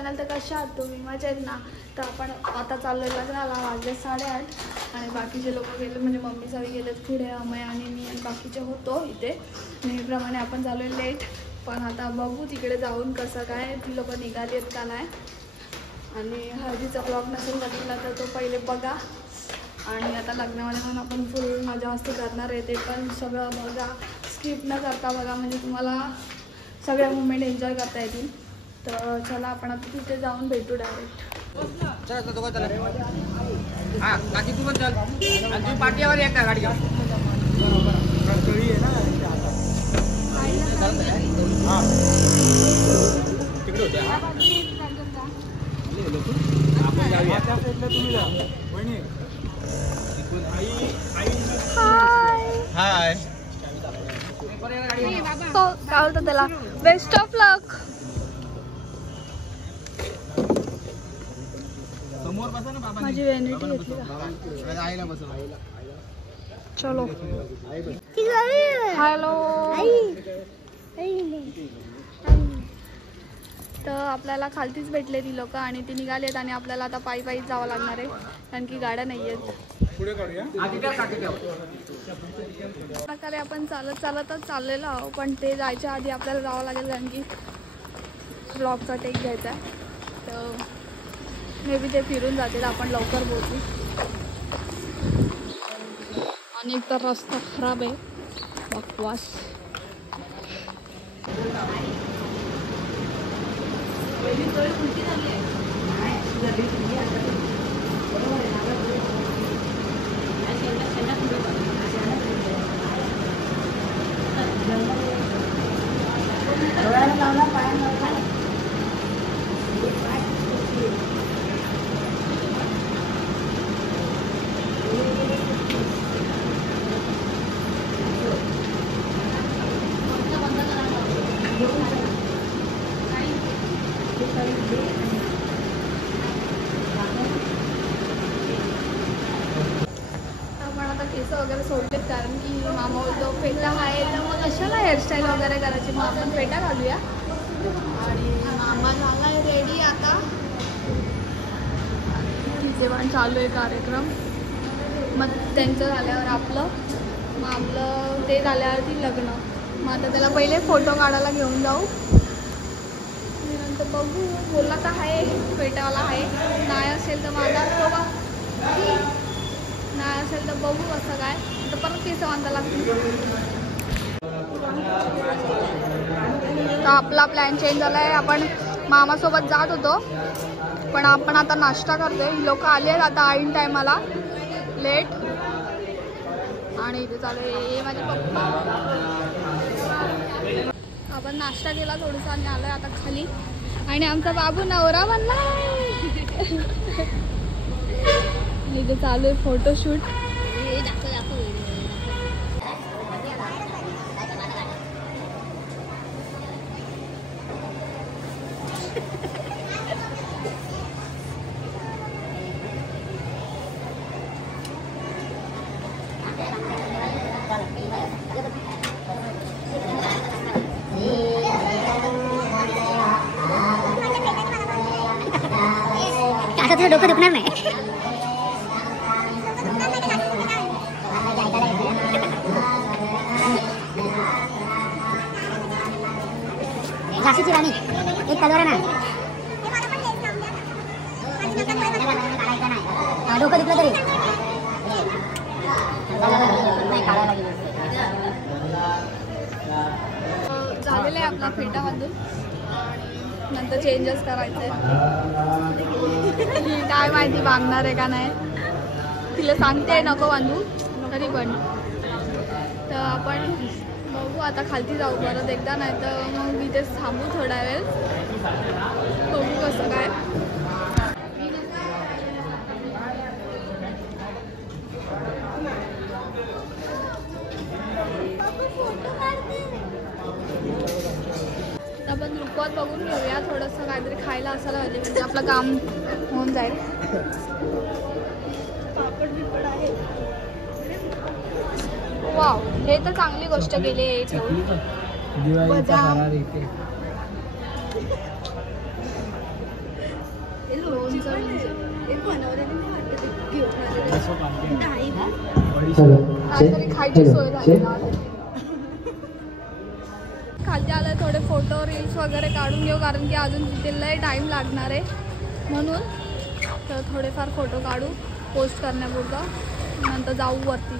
Channel. तर कशा आहात तुम्ही? मजेत ना? तर आपण आता चाललोय लग्नाला. वाजले 8:30 आणि बाकीचे लोक गेले, म्हणजे मम्मी सगळे गेलेत पुढे. अमय आणि मी आणि बाकीचे होतो इथे. नेहमीप्रमाणे आपण चाललोय लेट. पण आता बघू तिकडे जाऊन कसं काय ती लोक निघाली आहेत का नाही. आणि हळदीचा ब्लॉग नसेल बघितला तर तो पहिले बघा. आणि आता लग्नामध्ये पण आपण फुल मजा मस्ती करणार आहे, ते पण सगळं बघा, स्किप न करता बघा, म्हणजे तुम्हाला सगळ्या मुवमेंट एन्जॉय करता येतील. तर चला आपण आता तिथे जाऊन भेटू डायरेक्ट. हाय. तो काय बोलतो त्याला, बेस्ट ऑफ लक. माझी व्हॅनिटी घेतली का? चलो. हॅलो. तर आपल्याला खालतीच भेटले ती लोक आणि ती निघालेत आणि आपल्याला आता पायी पायी जावं लागणार आहे, कारण की गाड्या नाही आहेत. प्रकारे आपण चालतच चाललेलो आहोत, पण ते जायच्या आधी आपल्याला जावं लागेल, कारण की ब्लॉगचा टेक घ्यायचा आहे. तर मे बी ते फिरून जातील, आपण लवकर पोहोचू. आणि एक तर रस्ता खराब आहे, बकवास. केस वगैरे सोडलेत, कारण की मामा बोलतो फेटा आहे, तर मग कशाला हेअरस्टाईल वगैरे करायची, मग आपण फेटा घालूया. आणि मामा झाला रेडी आता. तिथे पण चालू आहे कार्यक्रम. मग त्यांचं झाल्यावर आपलं ते झाल्यावरती लग्न. मग आता त्याला पहिले फोटो काढायला घेऊन जाऊ, नंतर बघू. बोलला तर आहे फेटावाला आहे, नाही असेल तर माझा असतो बा, नाही असेल तर बघू असं काय. तर परत केस बांधायला लागतील. तर आपला प्लॅन चेंज झाला आहे. आपण मामासोबत जात होतो, पण आपण आता नाश्ता करतोय. लोक आले आहेत आता ऐन टायमाला, लेट. आणि इथे चालू आहे माझे पप्पा. आपण नाश्ता केला थोडासा आणि आलोय आता खाली. आणि आमचा बाबू नवरा बनला. इथे चालू आहे फोटोशूट. तुझं डोकं दुखणार नाही. झाशीची राणी एक तलवार ना, डोकं दुखलं तरी झालेला आहे आपला फेटा बांधून. नंतर चेंजेस करायचे. काय माहिती बांधणार आहे का नाही, तिला सांगते नको बांधू तरी पण. तर आपण बघू आता खालती जाऊ परत एकदा, नाही तर मग इथेच थांबू थोडा वेळ, बघू कसं काय. आपण रुकवत बघून घेऊया, थोडंसं काहीतरी खायला असायला पाहिजे, म्हणजे आपलं काम होऊन जाईल. पापड बिपड आहे. वाव, हे तर चांगली गोष्ट केली आहे ठेवून. काहीतरी खायची सोय झाली ना. खालती आलं थोडे फोटो रील्स वगैरे काढून घेऊ कारण की अजून तिथे लय टाईम लागणार आहे म्हणून. तर थोडेफार फोटो काढू पोस्ट करण्यापुरता नंतर जाऊ वरती.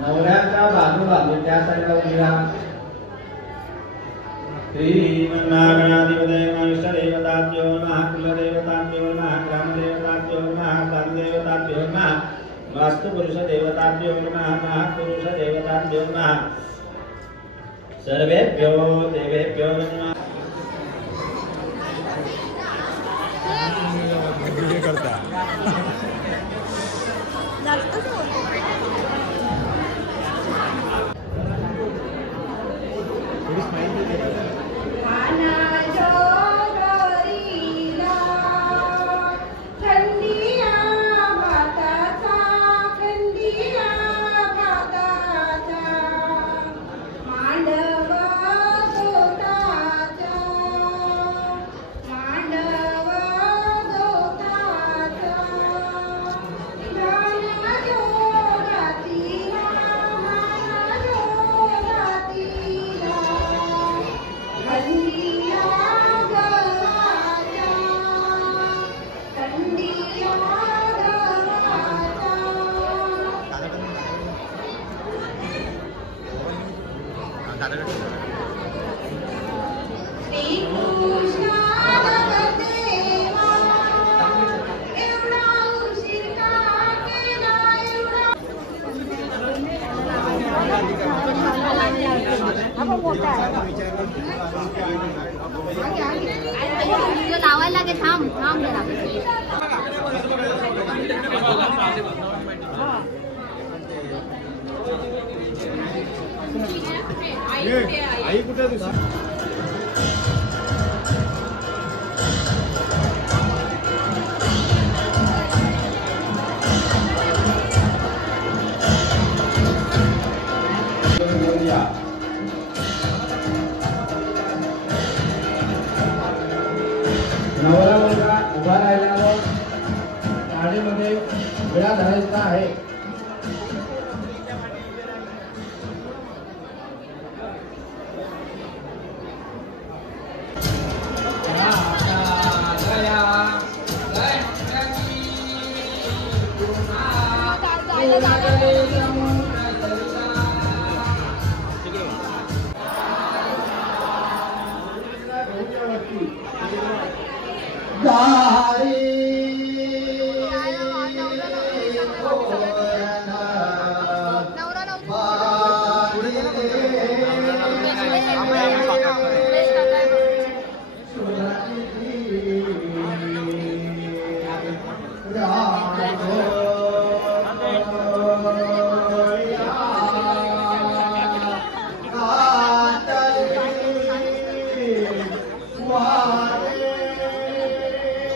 नवऱ्याच्या बाजूला त्या साईडला उभा श्रीमन्नारायणाधिपतये नमः इष्टदेवताभ्यो नमः कुलदेवताभ्यो नमः ग्रामदेवताभ्यो नमः सर्वदेवताभ्यो नमः वास्तुपुरुषदेवताभ्यो नमः महापुरुषदेवताभ्यो नमः सर्वेभ्यो देवेभ्यो नमः. लावायला लागेल. थांब थांब जरा. आई कुठे नवरा मुलगा उभा राहिल्यावर साडीमध्ये विडा धरायचा आहे.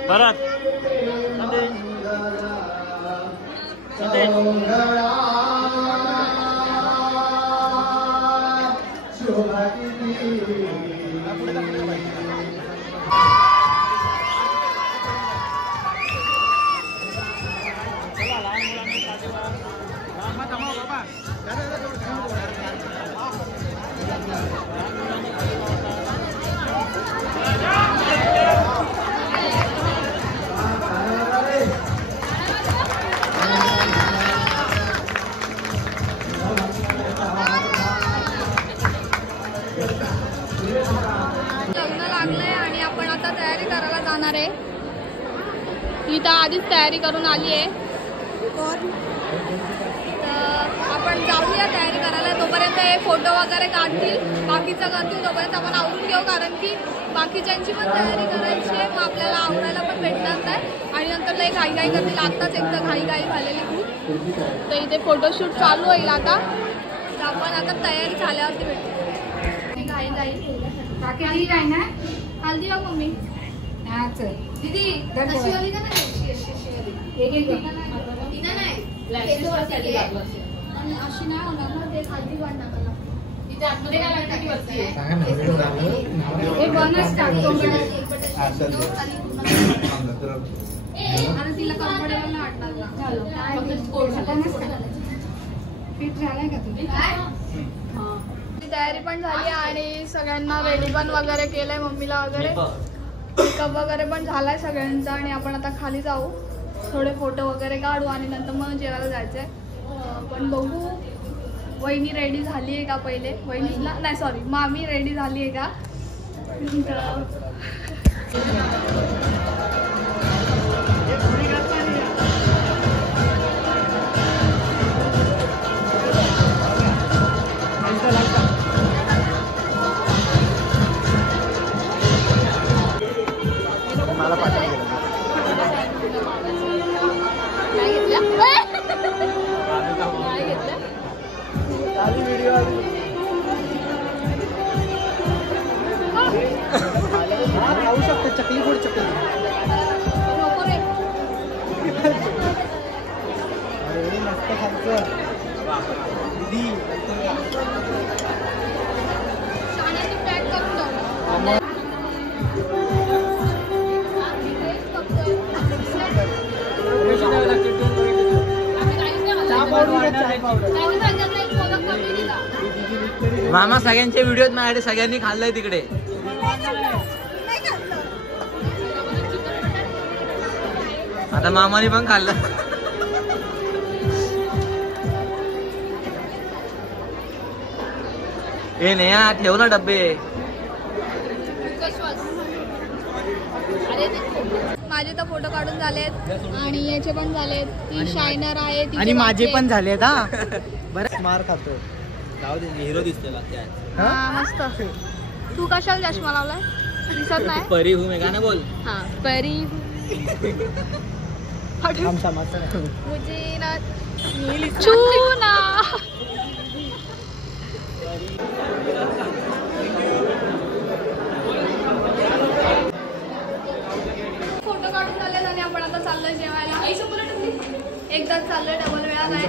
Barat. इथं आधीच तयारी करून आली आहे. आपण जाऊया तयारी करायला. तोपर्यंत हे फोटो वगैरे काढतील, बाकीचं करतील. तोपर्यंत आपण आवरून घेऊ कारण की बाकीच्यांची पण तयारी करायची आहे. मग आपल्याला आवरायला पण भेटणार नाही आणि नंतर लई घाई घाई करतील. आत्ताच एकदा घाई घाई झालेली खूप. तर इथे फोटोशूट चालू होईल आता. तर आपण आता तयारी झाल्यावरती भेटू. घाई बाकी काय ना हल्दी बघ मम्मी. दीदी अशी वाली का नाही? अशी नाही होणार ना ते हल्दी वाढणार मला. आणि तिला कम्फर्टेबल नाही वाटणार ना. फिट झालाय का तुम्ही? तयारी पण झाली आणि सगळ्यांना रेडी पण वगैरे केलंय, मम्मीला वगैरे मेकअप वगैरे पण झालाय सगळ्यांचा. आणि आपण आता खाली जाऊ, थोडे फोटो वगैरे काढू आणि नंतर मग जेवायला जायचंय. पण बघू वहिनी रेडी झाली आहे का पहिले. वहिनीला नाही सॉरी मामी रेडी झाली आहे का. खाऊ शकते चकली गोड चकली. नको रे. अरे मस्त खायचं दीदी. शाळेत पॅक करून जाऊ. मामा सगळ्यांच्या व्हिडिओत माझ्याकडे सगळ्यांनी खाल्लंय तिकडे. आता मामाने पण खाल्लं. ए नेहा ठेव ना डब्बे. माझे तर फोटो काढून झालेत आणि याचे पण झालेत. ती शायनर आहे आणि माझे पण झालेत. हा बरं मार खातो. जाऊ दे हिरो दिसतोय. हा मस्त. तू कशाला चष्मा लावलाय दिसत नाही. परी हूं मैं गाणं बोल. हा परी आमचा मास्तर आहे. मुझे ना चूना. फोटो काढून झाले आणि आपण आता चाललोय जेवायला. एकदाच चाललोय, डबल वेळा नाही.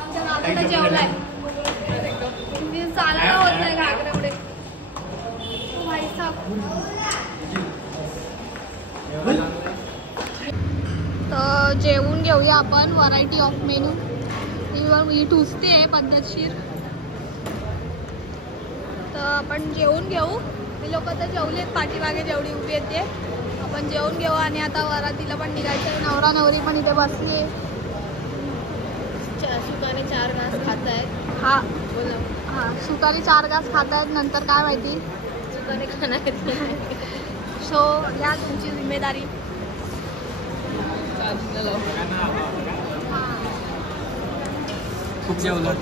आमच्या नात्याला जेवलाय. चालणं होत नाही घागरे एवढे. तर जेवून घेऊया आपण. व्हरायटी ऑफ मेनू ही टुसते आहे पद्धतशीर. तर आपण जेवून घेऊ. मी लोक तर जेवलेत, पाठीमागे जेवढी उभी येते. आपण जेवून घेऊ आणि आता वरातीला पण निघायचं. नवरा नवरी पण इथे बसली. सुकाने 4 घास खात आहेत. हा हा सुकाने 4 घास खात आहेत. नंतर काय माहिती सुकाने खाणार. सो या तुमची जिम्मेदारी. खूप जेवलो.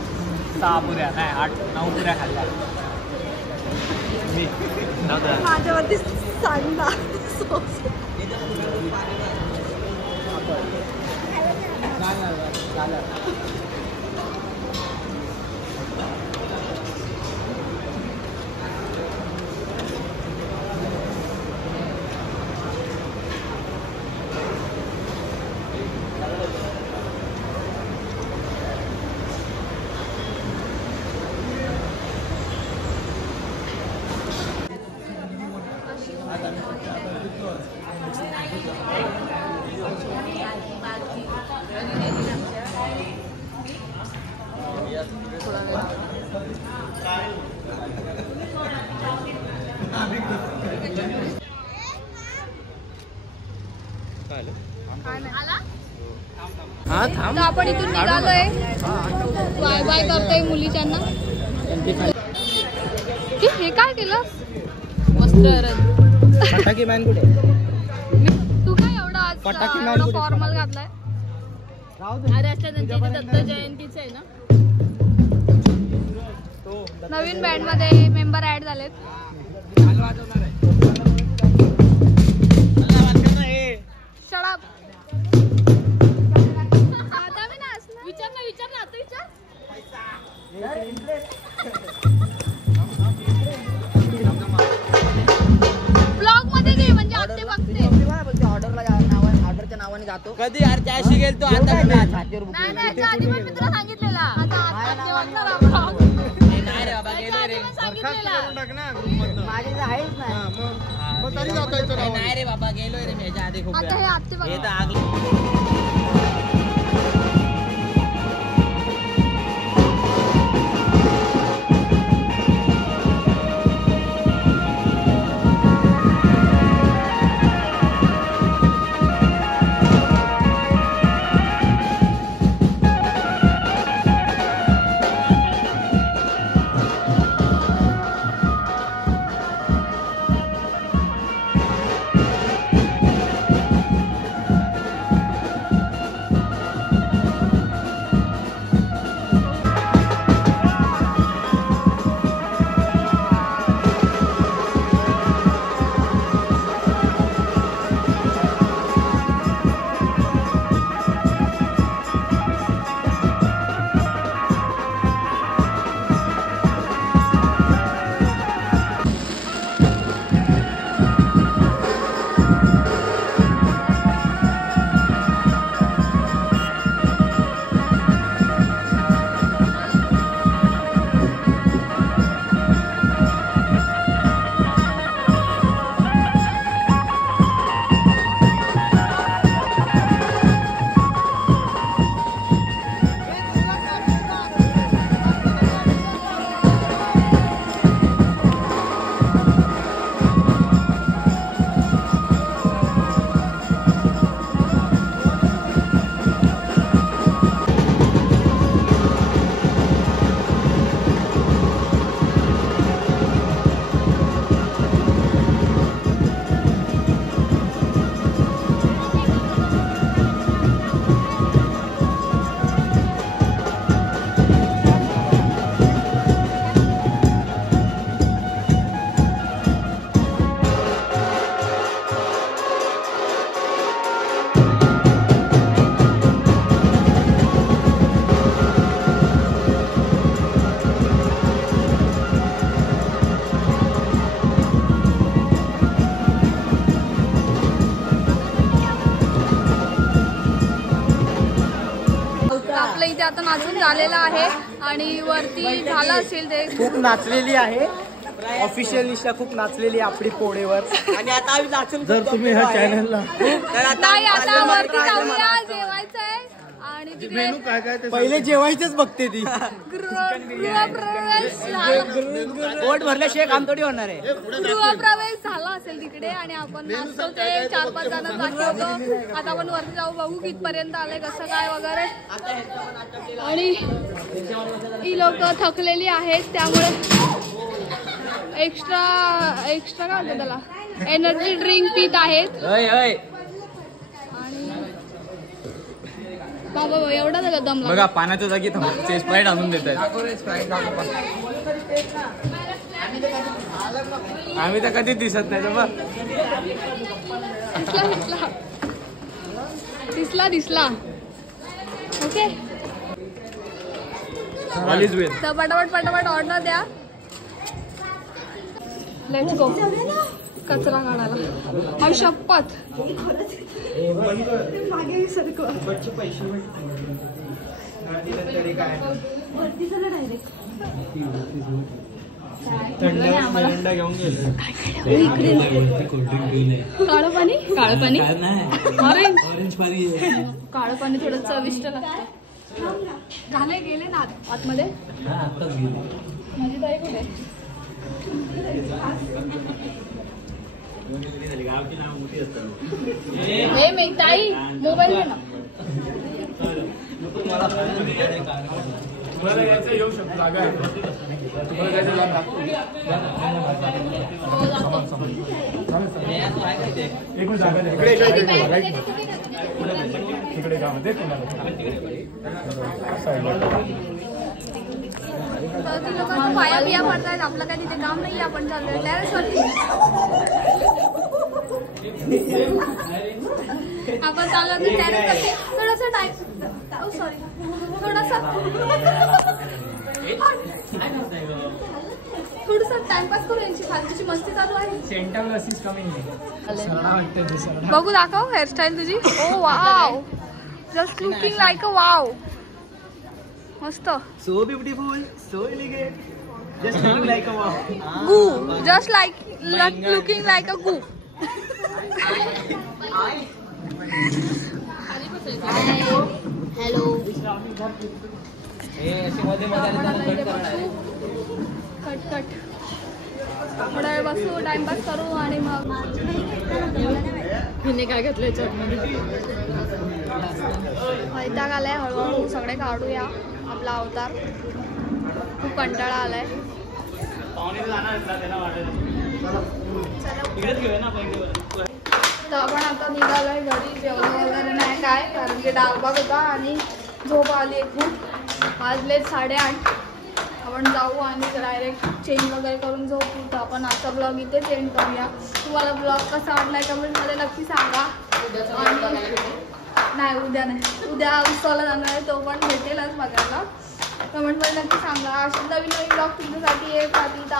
6 पुऱ्या नाही 8-9 पुऱ्या खाल्ल्या. माझ्यावरती सांगा. हा थांब. तर आपण इथून निघालोय. बाय बाय करतोय मुलीच्यांना. हे काय केलं? फटाके मॅन कुठे? तू काय एवढा फॉर्मल घातलाय? अरे अच्छा दत्त जयंतीच आहे ना. नवीन बँड मध्ये मेंबर ऍड झालेत. Shut up. आता मी नाचणार. विचार ना आता विचार. घरच्या नावाने जातो. कधी यार त्याशी गेलतो आता छातीवर बुक नाही नाही याच्या आधी पण मी तुला सांगितलेला आता देवाचा नाही रे बाबा गेलो रे माझे आहेच नाही. नाही रे बाबा गेलोय रे मी याच्या आधी खूप आता हे आजचे बघा. हे तर आगलं. आपलं इथे आता नाचून झालेलं आहे आणि वरती झालं असेल ते खूप नाचलेली आहे. ऑफिशियल निशा खूप नाचलेली आहे आपली पोळेवर. आणि आता आम्ही नाचून जर तुम्ही ह्या चॅनलला नाही आता वरती जाऊया जेवायचंय आणि तिकडे पहिले जेवायचंच बघते ती. गृहप्रवेश पोट भरल्याशिवाय काम थोडी होणार आहे. गृहप्रवेश झाला असेल तिकडे आणि आपण नाचतो ते 4-5 जण बाकी होतो. आता आपण वरती जाऊ बघू कितपर्यंत आले कसं काय वगैरे. आणि ही लोक थकलेली आहेत त्यामुळे एक्स्ट्रा काय म्हणतात त्याला एनर्जी ड्रिंक पित आहेत. बाबा एवढा दम लागला बघा पाण्याच्या जागी स्प्राईट आणून देत आहेत. आम्ही तर कधीच दिसत नाही बघ. दिसला ओके. तर पटापट ऑर्डर द्या. Let's go. कचरा काढायला आणि शपथ मागे सरकवा. थंड घेऊन गेलो. काळं पाणी ऑरेंज पाणी. काळं पाणी थोडं चविष्ट लागतं. झाले गेले ना आतमध्ये. माझी ताई कुठे? हे मी ताई मोबाईल दे ना. तुम्हाला यायचं येऊ शकतो जागा आहे. तुम्हाला जायचं लांब लागतो. एक मिनिट जागा इकडे तिकडे काम दे तुम्हाला. ती लोक पाया बिया पडतायत. आपलं काय तिथे काम नाही. आपण चाललोय टेरेस वरती. आपण चाललो टेरेस वरती. थोडासा टाइम सॉरी थोडासा थोडंसं टाइमपास करू, यांची खालची मस्ती चालू आहे. सेंट्रल असिस्ट कमिंग वाटते दुसरं. बघू दाखव हेअरस्टाईल तुझी. Oh wow, just looking like a wow. मस्त. So beautiful, so elegant, just looking like a wow. गू, just like looking like a goo. Hello. Cut थोडा वेळ बसू, टाइमपास करू आणि मग हिने काय घेतलंय चटमध्ये. वैताग आलाय. हळूहळू सगळे काढूया आपला अवतार. खूप कंटाळा आलाय. तर आपण आता निघालोय घरी. जेवण वगैरे नाही काय, कारण की डाळभात होता आणि झोप आली खूप. वाजले 8:30. आपण जाऊ आणि डायरेक्ट चेंज वगैरे करून झोपू. तर आपण आजचा ब्लॉग इथे चेंज करूया. तुम्हाला ब्लॉग कसा वाटलाय कमेंटमध्ये नक्की सांगा. आणि नाही उद्या नाही, उद्या उत्सवाला जाणार आहे, तो पण भेटेलच बघायला. कमेंटमध्ये नक्की सांगा. अशी नवीन ब्लॉग तुमच्यासाठी येत राहतील.